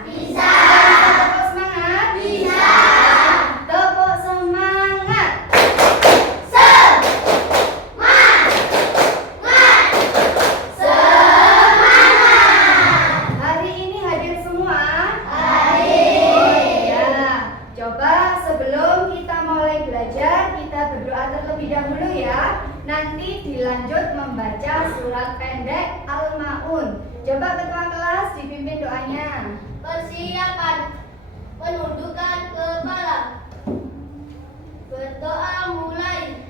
Bisa. Tepuk semangat? Bisa. Tepuk semangat. Hari ini hadir semua? Hadir. Oh iya. Coba sebelum kita mulai belajar, kita berdoa terlebih dahulu ya. Nanti dilanjut membaca surat pendek Al-Ma'un. Coba ketua kelas dipimpin doanya. Persiapan. Menundukkan kepala. Berdoa mulai.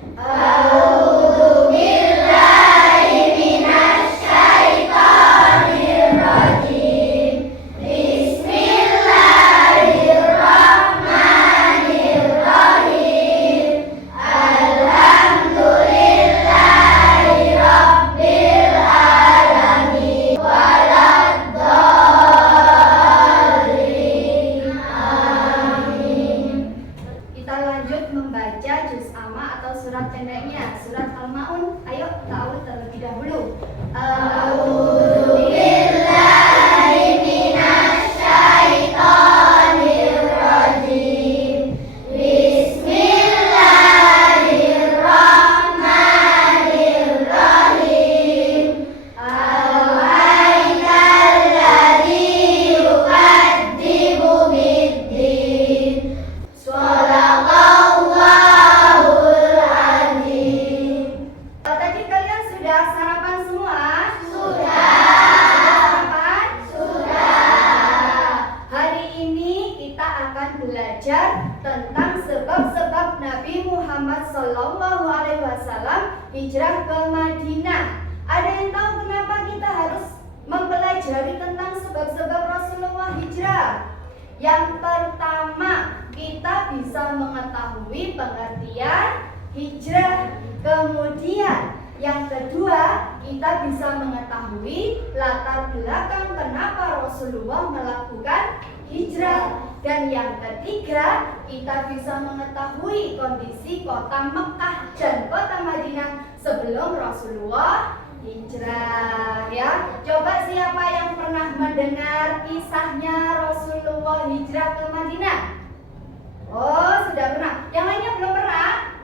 Kita lanjut membaca juz amma atau surat pendeknya, surat Al-Ma'un. Ayo tahu terlebih dahulu. Tadi kalian sudah sarapan semua? Sarapan? Hari ini kita akan belajar tentang sebab-sebab Nabi Muhammad SAW hijrah ke Madinah. Ada yang tahu kenapa kita harus mempelajari tentang sebab-sebab Rasulullah hijrah? Yang pertama, kita bisa mengetahui pengertian hijrah. Kemudian yang kedua, kita bisa mengetahui latar belakang kenapa Rasulullah melakukan hijrah. Dan yang ketiga, kita bisa mengetahui kondisi kota Mekah dan kota Madinah sebelum Rasulullah hijrah ya. Coba siapa yang pernah mendengar kisahnya Rasulullah hijrah ke Madinah? Oh, sudah pernah. Yang lainnya belum pernah?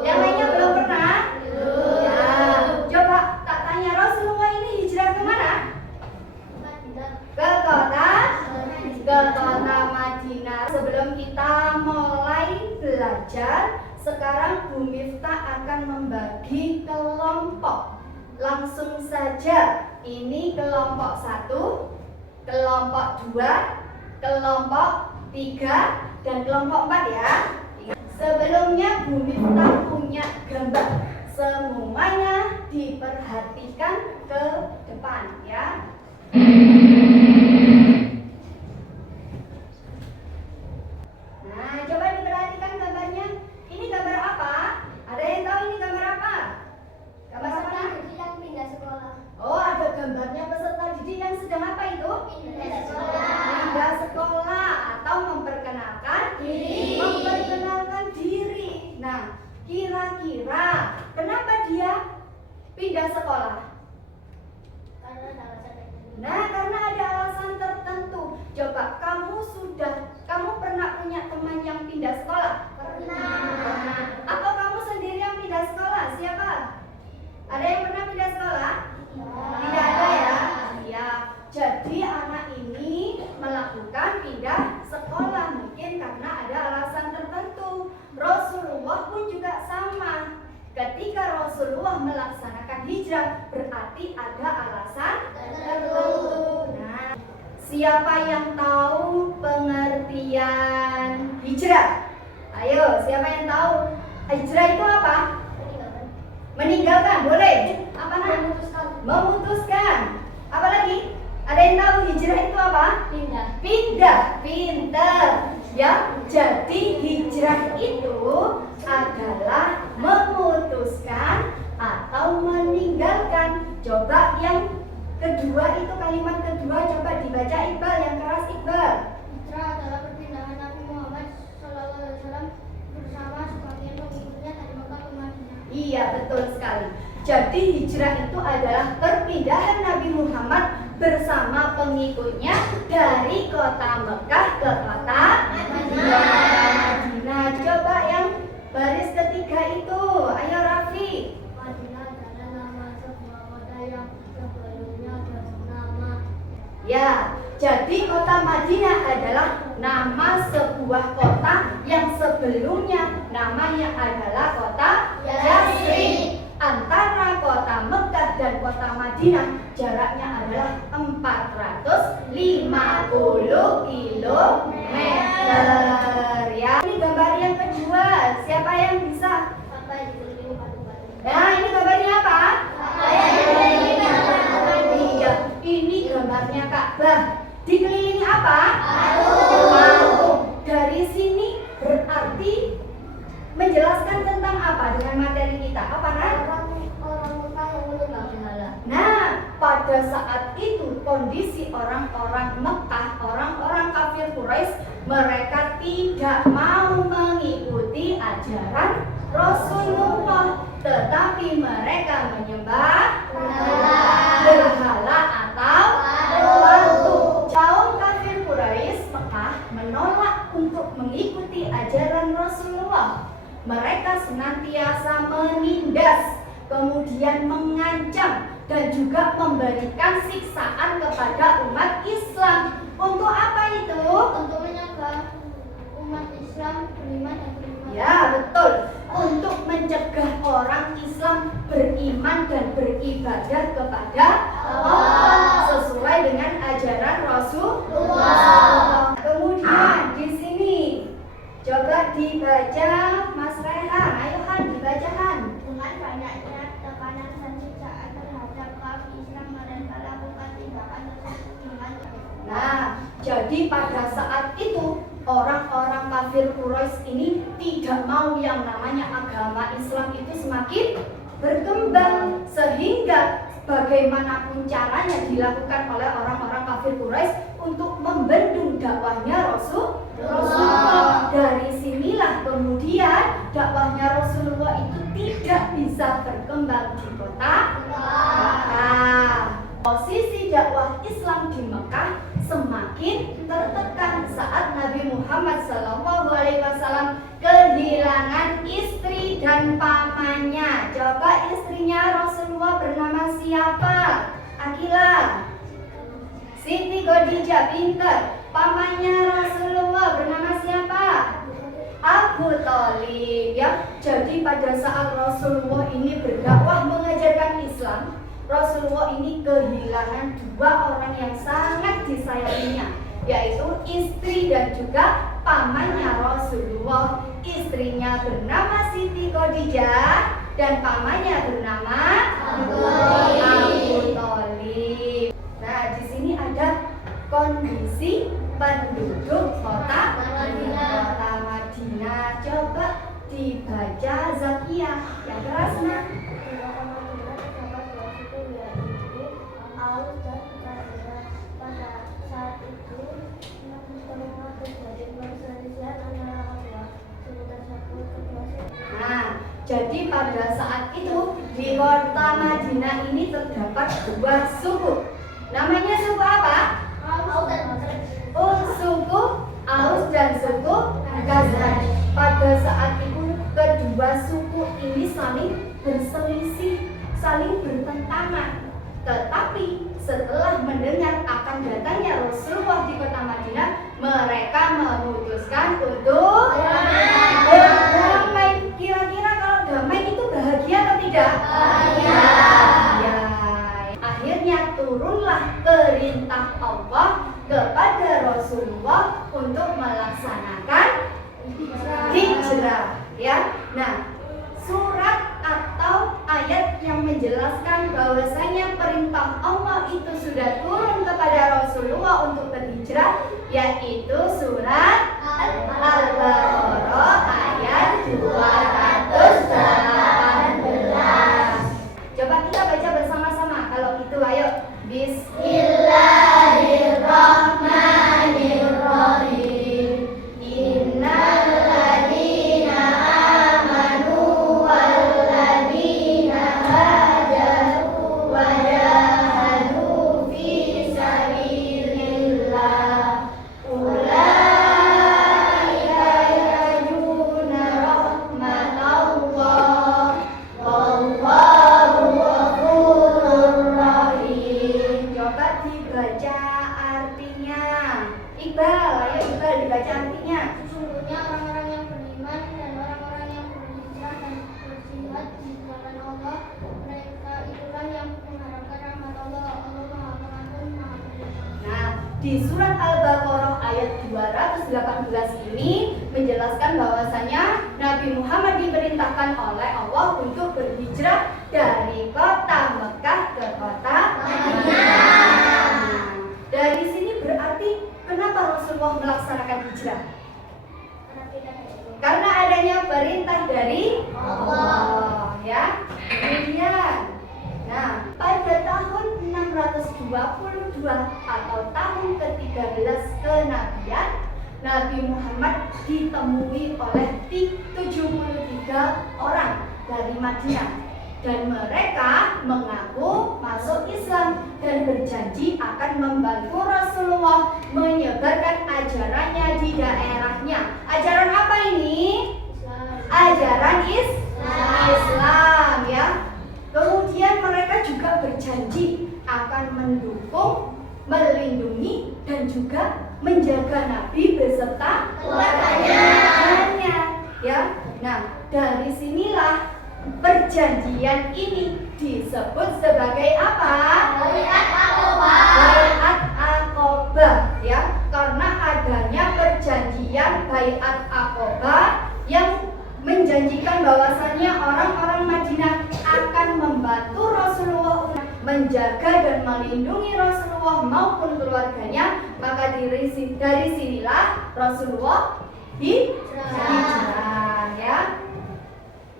Yang lainnya belum pernah? Ya, coba tak tanya, Rasulullah ini hijrah ke mana? Ke kota Madinah. Sebelum kita mulai belajar, sekarang Bu Miftah akan membagi kelompok. Langsung saja, ini kelompok 1, kelompok 2, kelompok 3, dan kelompok 4 ya. Sebelumnya Bu Miftah punya gambar. Semuanya diperhatikan ke depan ya. Nah, coba diperhatikan gambarnya. Ini gambar apa? Ada yang tahu ini gambar apa? Gambar apa? Yang pindah sekolah. Oh, ada gambarnya peserta didik yang sedang apa itu? Pindah sekolah. Pindah sekolah atau memperkenalkan Diri. Memperkenalkan diri. Nah, kira-kira kenapa dia pindah sekolah? Nah, karena ada alasan tertentu. Coba kamu pernah punya teman yang pindah sekolah? Pernah. Atau kamu sendiri yang pindah sekolah? Siapa? Ada yang pernah pindah sekolah? Tidak ada ya? Iya. Jadi anak ini melakukan pindah sekolah mungkin karena ada alasan tertentu. Rasulullah pun juga sama. Ketika Rasulullah melaksanakan hijrah berarti ada alasan tertentu. Nah, siapa yang tahu pengertian hijrah? Ayo, siapa yang tahu? Hijrah itu apa? Meninggalkan, boleh. Apa namanya? Memutuskan. Apa lagi? Ada yang tahu hijrah itu apa? Pindah, pinter. Ya, jadi hijrah itu adalah memutuskan atau meninggalkan. Coba yang kedua itu kalimat kedua coba dibaca Iqbal, yang keras Iqbal. Hijrah adalah perpindahan Nabi Muhammad SAW bersama sebagian pengikutnya dari Mekah ke Madinah. Iya, betul sekali. Jadi hijrah itu adalah perpindahan Nabi Muhammad bersama pengikutnya dari kota Mekah ke kota Madinah. Coba yang baris ketiga itu, ayo Raffi. Madinah adalah nama sebuah kota yang sebelumnya bernama. Ya, jadi kota Madinah adalah nama sebuah kota yang sebelumnya namanya adalah kota Yasrib. Antara kota Mekah dan kota Madinah jaraknya adalah 450 kilometer. Ya, ini gambar yang kedua. Siapa yang bisa? Sampai dikelilingi batu-batu. Nah, ini gambarnya apa? Iya, ini gambarnya Ka'bah. Dikelilingi apa? Patung. Dari sini berarti menjelaskan tentang apa dengan materi kita? Apa kan? Orang Mekah yang menyembah berhala. Nah, pada saat itu kondisi orang-orang Mekah, orang-orang kafir Quraisy, mereka tidak mau mengikuti ajaran Rasulullah, tetapi mereka menyembah berhala atau patung. Kaum kafir Quraisy Mekah menolak untuk mengikuti ajaran Rasulullah. Mereka senantiasa menindas, kemudian mengancam dan juga memberikan siksaan kepada umat Islam. Untuk apa itu? Untuk menyegah umat Islam beriman dan beriman. Ya, betul. Untuk mencegah orang Islam beriman dan beribadah kepada Allah sesuai dengan ajaran Rasulullah. Kemudian di sini coba dibaca Mas Rehan. Ayo Han, dibaca Han. Dengan banyaknya tekanan dan siksaan terhadap kaum Islam, mereka melakukan tindakan tersebut dengan Nah, jadi pada saat itu orang-orang kafir Quraisy ini tidak mau yang namanya agama Islam itu semakin berkembang, sehingga bagaimanapun caranya dilakukan oleh orang-orang kafir Quraisy untuk membendung dakwahnya Rasulullah. Dari sinilah kemudian dakwahnya Rasulullah itu tidak bisa berkembang di kota Mekah. Posisi dakwah Islam di Mekah semakin tertekan saat Nabi Muhammad SAW kehilangan istri dan pamannya. Coba istrinya Rasulullah bernama siapa? Akila. Siti Khadijah, pinter. Pamannya Rasulullah bernama siapa? Abu Thalib. Ya, jadi pada saat Rasulullah ini berdakwah mengajarkan Islam, Rasulullah ini kehilangan dua orang yang sangat disayanginya, yaitu istri dan juga pamannya Rasulullah. Istrinya bernama Siti Khadijah dan pamannya bernama Abu Thalib. Nah, di sini ada kondisi penduduk kota Madinah. Coba dibaca Zakia yang keras, nah. Pada saat itu telah terjadi perselisihan antara kedua suku tersebut. Nah, jadi pada saat itu di kota Madinah ini terdapat dua suku. Namanya suku apa? Suku Aus dan suku Khazraj. Pada saat itu kedua suku ini saling berselisih, saling bertentangan. Tetapi setelah mendengar akan datangnya Rasulullah di kota Madinah, mereka memutuskan untuk berdamai. Kira-kira kalau damai itu bahagia atau tidak? Bahagia. Akhirnya turunlah perintah Allah kepada Rasulullah untuk melaksanakan hijrah. Ya, nah, surat atau ayat yang menjelaskan bahwasanya perintah Allah itu sudah turun kepada Rasulullah untuk berhijrah, yaitu surat Al-Baqarah ayat 218. Coba kita baca bersama-sama. Kalau gitu ayo. Bismillahirrahmanirrahim. Innalladzina amanu walladzina hajaru wa jahadu fi dibaca artinya. Sesungguhnya orang-orang yang beriman dan orang-orang yang berhijrah dan berjihad di jalan Allah, mereka itulah yang mengharapkan rahmat Allah. Allah Maha Pengampun, Maha Penyayang. Nah, di surat Al-Baqarah ayat 218 ini menjelaskan bahwasanya Nabi Muhammad diperintahkan oleh Allah untuk berhijrah dari kota Mekah ke kota Madinah. Dari sini berarti kenapa Rasulullah melaksanakan hijrah? Karena adanya perintah dari Allah, ya. Kemudian, nah, pada tahun 622 atau tahun ke-13 kenabian, Nabi Muhammad ditemui oleh 73 orang dari Madinah, dan mereka mengaku masuk Islam dan berjanji akan membantu Rasulullah menyebarkan ajarannya di daerahnya. Ajaran apa ini? Ajaran Islam, ya. Kemudian mereka juga berjanji akan mendukung, melindungi, dan juga menjaga Nabi beserta keluarganya, ya. Nah, dari sinilah perjanjian ini disebut sebagai apa? Baiat Aqobah, ya. Karena adanya perjanjian Baiat Aqobah yang menjanjikan bahwasannya orang-orang Madinah akan membantu Rasulullah menjaga dan melindungi Rasulullah maupun keluarganya, maka dari sinilah Rasulullah hijrah, ya.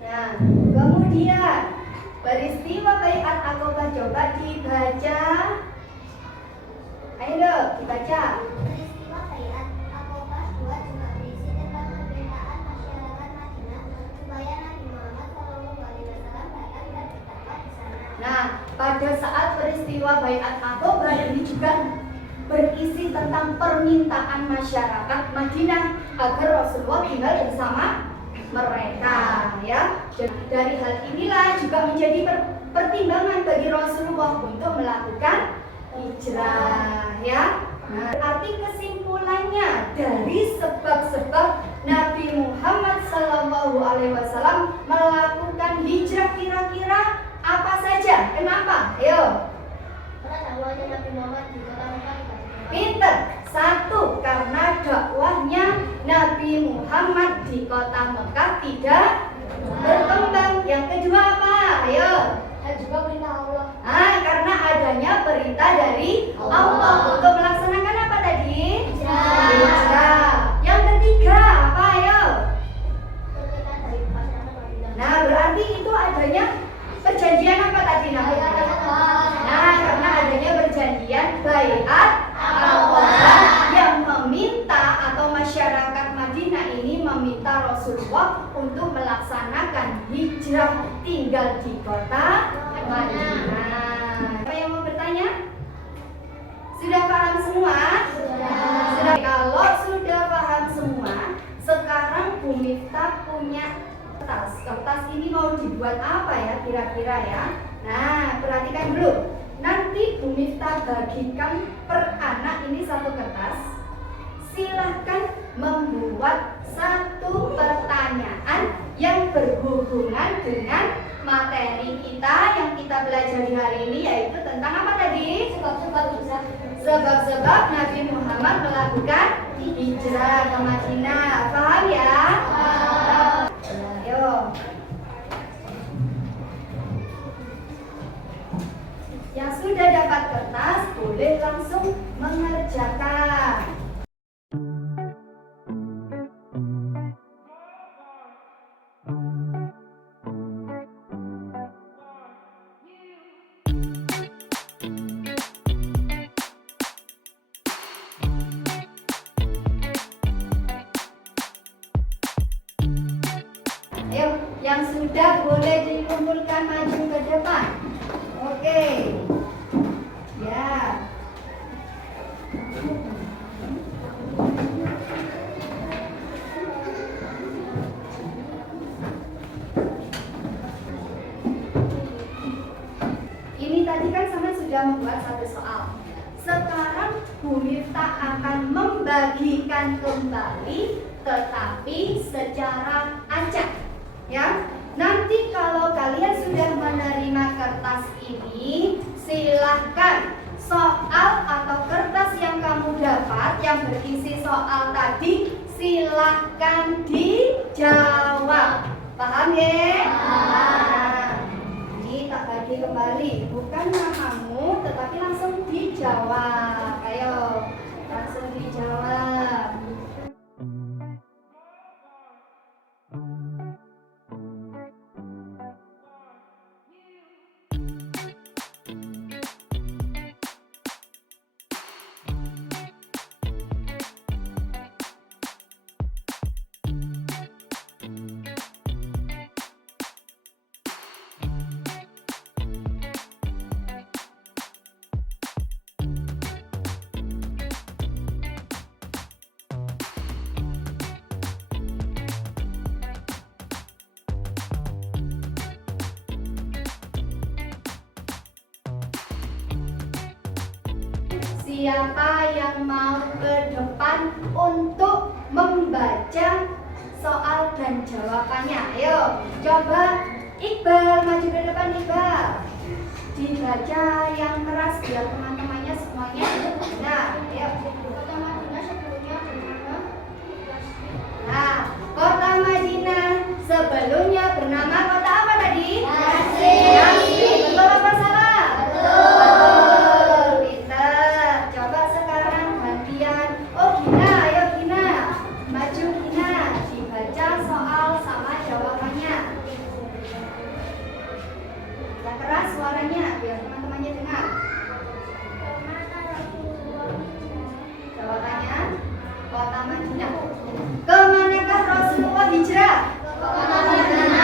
Nah, kemudian peristiwa Baiat Aqobah coba dibaca. Ayo dibaca. Peristiwa Baiat Aqobah 2 juga berisi tentang permintaan masyarakat Madinah supaya Nabi Muhammad SAW datang dan berdakwah di sana. Nah, pada saat peristiwa Baiat Aqobah ini juga berisi tentang permintaan masyarakat Madinah agar Rasulullah tinggal bersama mereka, ya. Dan dari hal inilah juga menjadi pertimbangan bagi Rasulullah untuk melakukan hijrah, ya. Nah, berarti kesimpulannya dari sebab-sebab Nabi Muhammad SAW melakukan hijrah kira-kira apa saja? Kenapa? Ayo. Karena dakwahnya Nabi Muhammad di kota Mekah. Pinter. 1. Karena dakwahnya Nabi Muhammad di kota Mekah tidak berkembang. Yang kedua apa? Ayo. Dan juga perintah Allah. Karena adanya perintah dari Allah untuk melaksanakan apa tadi? Hijrah. Yang ketiga apa? Ayo. Perintah dari masyarakat Madinah. Nah, berarti itu adanya perjanjian apa tadi namanya? Nah, karena adanya perjanjian Baiat Aqobah yang meminta atau masyarakat Madinah ini meminta Rasulullah untuk melaksanakan hijrah tinggal di kota Madinah. Apa yang mau bertanya? Sudah paham semua? Sudah. Kalau sudah paham semua, sekarang Bu Miftah punya kertas. Kertas ini mau dibuat apa ya kira-kira ya? Nah, perhatikan dulu. Nanti Bu Miftah bagikan per anak ini satu kertas. Silahkan membuat satu pertanyaan yang berhubungan dengan materi kita yang kita belajar di hari ini, yaitu tentang apa tadi? Sebab-sebab Nabi Muhammad melakukan hijrah ke Madinah. Paham ya? Ayo. Yang sudah dapat kertas boleh langsung mengerjakan. Ayo, yang sudah boleh dikumpulkan maju ke depan. Oke. Ya. Ini tadi kan sama sudah membuat satu soal. Sekarang Bu Miftah akan membaca bagikan kembali, tetapi secara acak. Ya, nanti kalau kalian sudah menerima kertas ini, silahkan soal atau kertas yang kamu dapat yang berisi soal tadi silahkan dijawab. Paham ya? Nah, ini tak bagi kembali, bukan namamu tetapi langsung dijawab. Ayo, langsung dijawab. Siapa yang mau ke depan untuk membaca soal dan jawabannya? Ayo, coba Iqbal, maju ke depan Iqbal. Dibaca yang keras biar teman-temannya semuanya. Nah, ayo. Kota Madinah sebelumnya bernama Nah, kota Madinah sebelumnya bernama kota apa tadi? Yasrib. Yasrib. Betul apa salah? Betul. Pinter. Coba sekarang gantian. Oh, Gina, ayo Gina. Maju Gina. Dibaca soal sama jawabannya. Yang keras suaranya biar teman-temannya dengar. Kemana Rasulullah hijrah? Jawabannya kota Madinah. Kemanakah Rasulullah hijrah? Kota Madinah.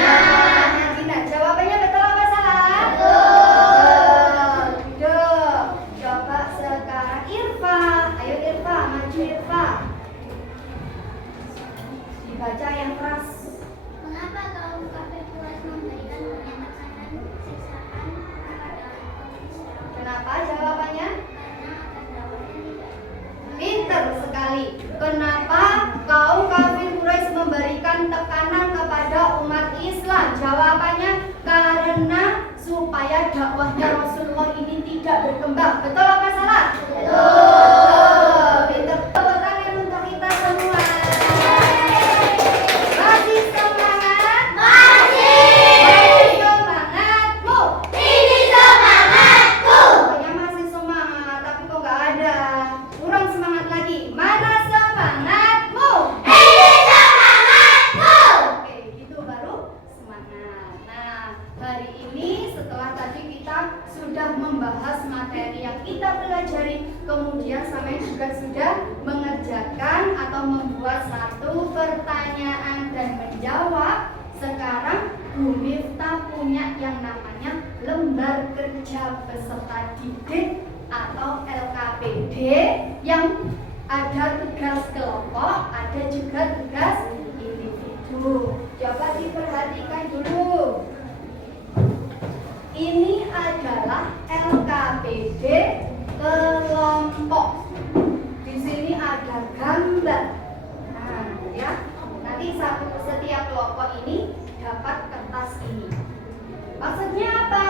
Madinah. Jawabannya betul apa salah? Betul. Hidup. Coba sekarang Irfa. Ayo Irfa, maju Irfa. Dibaca yang keras. Mengapa kaum kafir Quraisy memberikan banyak tekanan siksaan kepada kaum Islam? Kenapa jawabannya? Karena akan dakwahnya tidak Pinter sekali. Kenapa kaum kafir Quraisy memberikan tekanan kepada umat Islam? Jawabannya karena supaya dakwahnya Rasulullah ini tidak berkembang. Betul apa salah? Betul. Pinter. Tepuk tangan untuk kita semua. Masih semangat? Masih semangatmu? Ini semangatku. Pokoknya masih semangat, tapi kok nggak ada. Kurang semangat lagi. Mana semangatmu? Ini semangatku. Oke, gitu baru semangat. Nah, hari ini setelah tadi kita sudah membahas materi yang kita pelajari, kemudian sampai juga sudah mengerjakan atau membuat satu pertanyaan dan menjawab. Sekarang Bu Miftah punya yang namanya lembar kerja peserta didik atau LKPD yang ada tugas kelompok, ada juga tugas individu. Coba diperhatikan dulu. Ini adalah LKPD kelompok. Di sini ada gambar. Nah, ya. Nanti setiap kelompok ini dapat kertas ini. Maksudnya apa?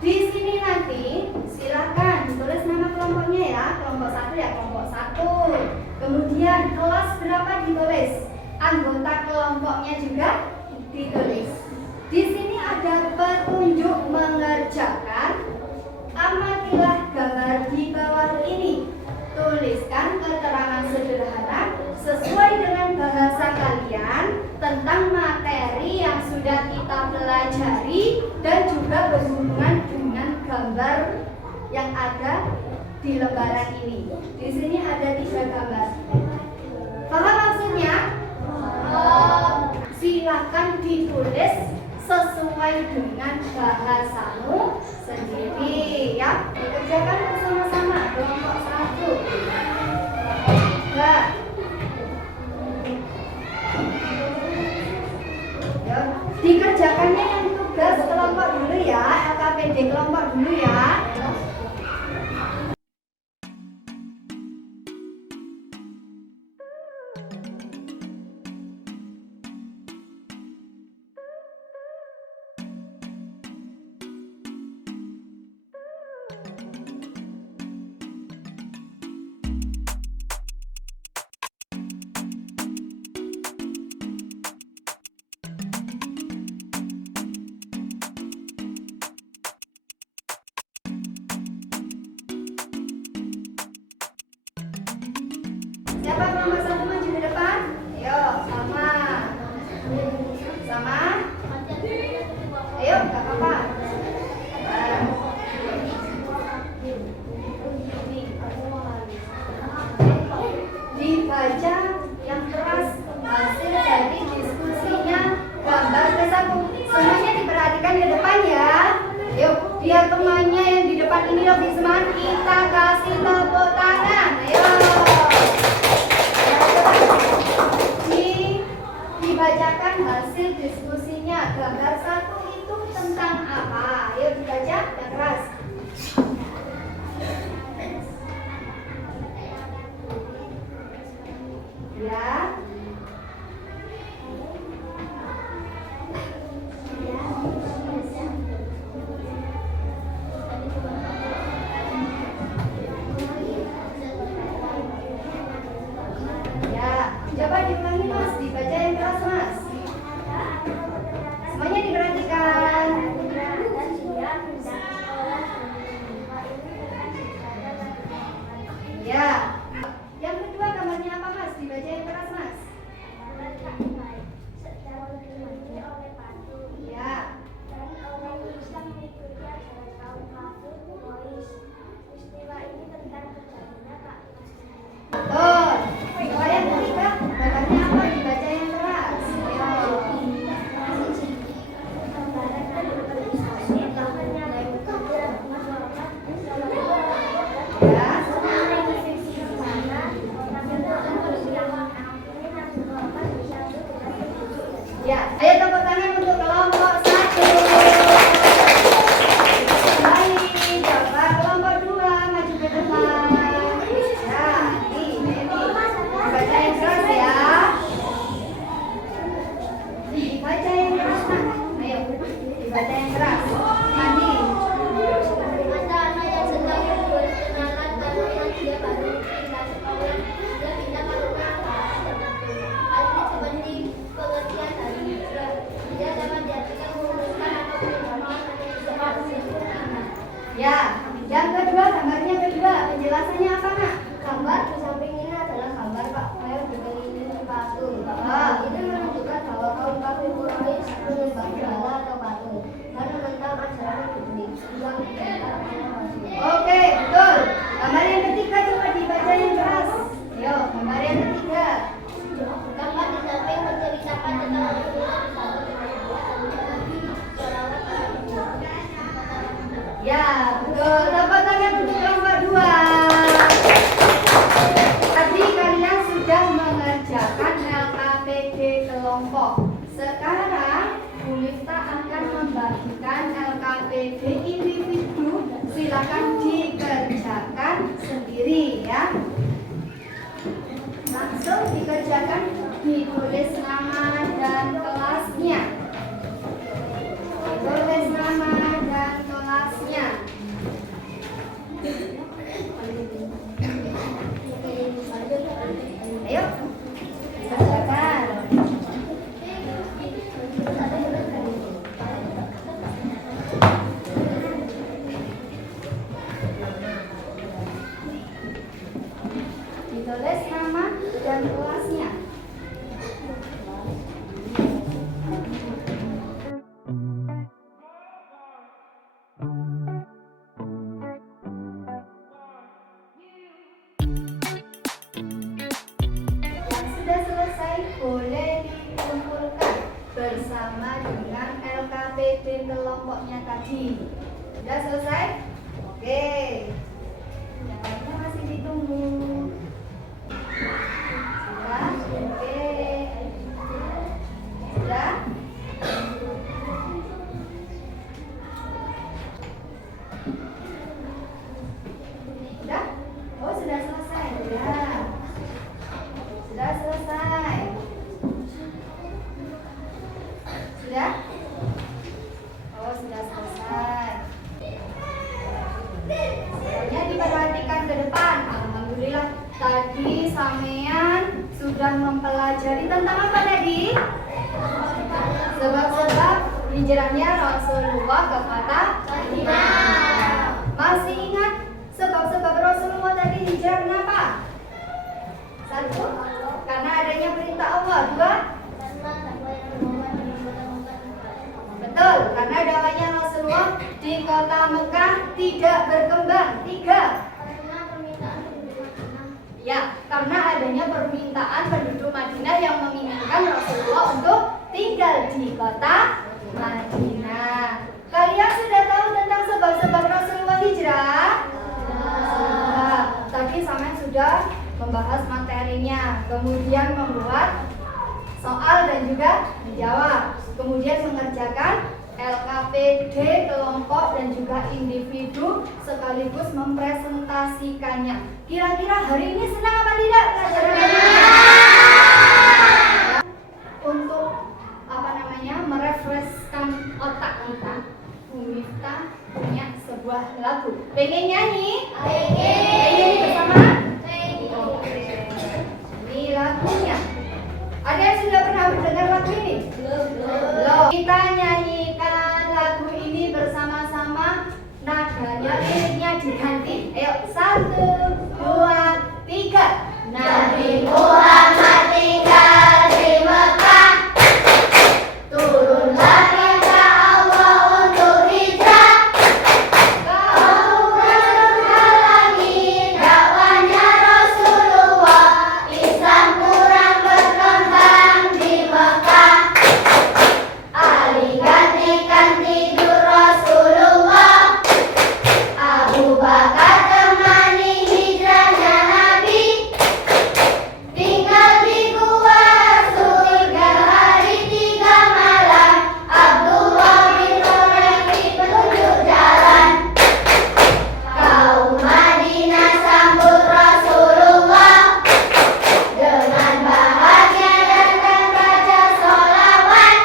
Di sini nanti silakan ditulis nama kelompoknya ya. Kelompok 1 ya kelompok 1. Kemudian kelas berapa ditulis. Anggota kelompoknya juga ditulis. Di sini ada petunjuk mengerjakan. Amatilah gambar di bawah ini. Tuliskan keterangan sederhana sesuai dengan bahasa kalian tentang materi yang sudah kita pelajari dan juga berhubungan dengan gambar yang ada di lembaran ini. Di sini ada 3 gambar. Paham maksudnya? Silakan ditulis sesuai dengan bahasamu sendiri ya. Dikerjakan bersama-sama kelompok 1. Nah, dikerjakannya yang tugas kelompok dulu ya, LKPD kelompok dulu ya. ini lebih semangat, kita kasih tepuk tangan. Ayo. Dibacakan hasil diskusinya. Gambar 1 itu tentang apa? Ayo dibaca yang keras. Ya. Coba diulangi Mas, dibaca yang keras Mas. Semuanya diperhatikan. Ya. Yang kedua gambarnya apa Mas? Dibaca yang keras Mas. Ya. Betul. Kalau yang ketiga gambarnya apa? Dibaca yang keras. Ayo. Ya, ayo tepuk tangan untuk kelompok 1. Baik, coba kelompok 2 maju ke depan. Ya, ini dibaca yang keras ya. Dibaca yang keras Nak. Ayo, dibaca yang keras. Mandi. Ada anak yang sedang berkenalan karena dia baru pindah sekolah. Dia pindah karena hal ini seperti pengertian dari hijrah. Dia dapat diartikan memutuskan atau menerima seperti Ya, yang kedua gambarnya kedua. Penjelasannya apa Nak? gambar di samping ini adalah gambar Pak Mayor dikelilingi patung. Ini menunjukkan bahwa kaum kafir Quraisy menyembah berhala atau patung dan menentang ajaran Iblis yang diantar oleh Rasul. Oke, betul. Gambar yang ketiga coba dibaca yang keras. Yo, gambar yang ketiga. Gambar di samping menceritakan tentang Rasulullah bersama dengan dia dan Nabi Shallallahu Alaihi Wasallam. Ya, betul. Tepuk tangan untuk kelompok 2. Tadi kalian sudah mengerjakan LKPD kelompok. Sekarang Bu Lifta akan membagikan LKPD individu. Silakan dikerjakan sendiri ya. Langsung dikerjakan, ditulis nama dan kelasnya. Tulis nama dan kelasnya. Ayo, kerjakan. Ditulis nama dan kelasnya. Sudah selesai, boleh dikumpulkan bersama dengan LKPD kelompoknya tadi. Sudah selesai? Oke. Yang lainnya masih ditunggu. Sudah? Oke. Sudah? Sudah? Oh, sudah selesai. Ya. Sudah selesai. Sudah? Oh, sudah selesai. Semuanya diperhatikan ke depan. Alhamdulillah tadi sampean sudah mempelajari tentang apa tadi? Sebab-sebab hijrahnya Rasulullah ke kota Madinah. Masih ingat sebab-sebab Rasulullah tadi hijrah kenapa? 1, karena adanya perintah Allah. 2, betul, karena dakwahnya Rasulullah di kota Mekah tidak berkembang. 3, ya, karena adanya permintaan penduduk Madinah yang menginginkan Rasulullah untuk tinggal di kota Madinah. Kalian sudah tahu tentang sebab-sebab Rasulullah hijrah? lainnya. Kemudian membuat soal dan juga menjawab. Kemudian mengerjakan LKPD kelompok dan juga individu sekaligus mempresentasikannya. Kira-kira hari ini senang apa tidak pelajaran hari ini? Untuk merefreshkan otak kita, Bu Miftah punya sebuah lagu. Pengen nyanyi? Pengen nyanyi bersama? Ini lagunya. Ada yang sudah pernah mendengar lagu ini? Belum. Kita nyanyikan lagu ini bersama-sama. Nadanya, liriknya diganti. Ayo, 1, 2, 3. Nabi Muhammad tinggal di Mekah. Turunlah perintah Allah untuk hijrah. Kau halangi dakwahnya Rasulullah. Islam kurang berkembang di Mekah. Ali gantikan tidur Rasulullah. Abu Bakar temani hijrahnya Nabi. Tinggal di gua surga hari 3 malam. Abdullah bin Quraisy petunjuk jalan. Kaum Madinah sambut Rasulullah dengan bahagia dan baca sholawat.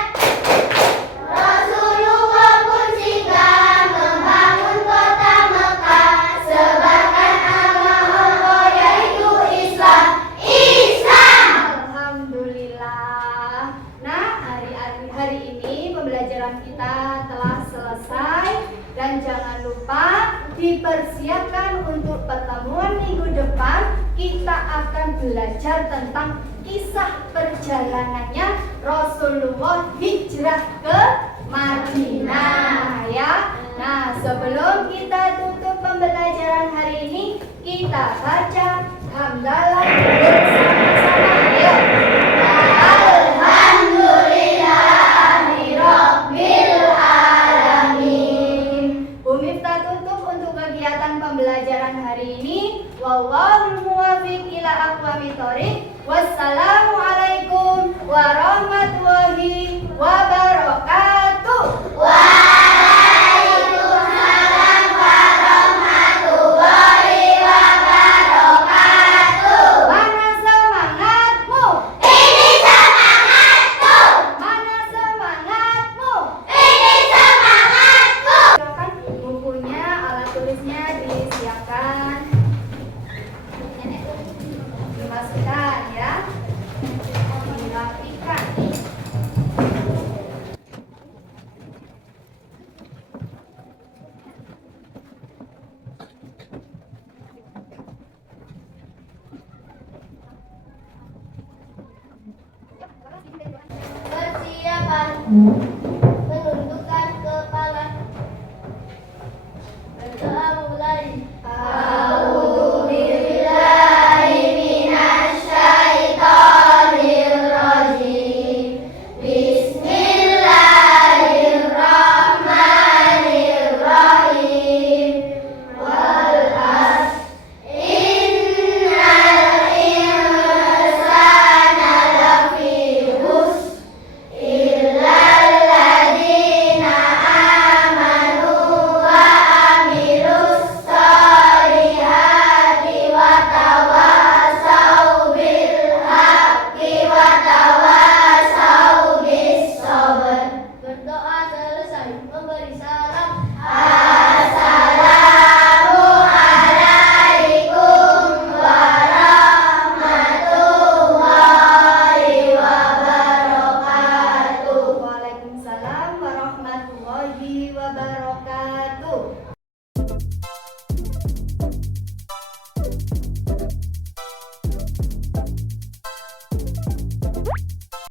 Rasulullah pun singgah membangun kota Mekah, sebarkan agama Allah yaitu Islam. Alhamdulillah. Nah, hari ini pembelajaran kita telah selesai dan jangan lupa dipersiapkan untuk pertemuan minggu depan. Kita akan belajar tentang kisah perjalanannya Rasulullah hijrah ke Madinah ya. Nah, sebelum kita tutup pembelajaran hari ini, kita baca hamdalah bersama-sama. Ayo. Alhamdulillahirabbil alamin. Bu Miftah tutup untuk kegiatan pembelajaran hari ini. Wallahul muwaffiq ila aqwamit thoriq. Wassalamualaikum warahmatullahi wabarakatuh. Waalaikumsalam warahmatullahi wabarakatuh. Mana semangatmu? Ini semangatku. Mana semangatmu? Ini semangatku. Silakan bukunya, alat tulisnya disiapkan. Dimasukkan ya. Dirapikan. Persiapan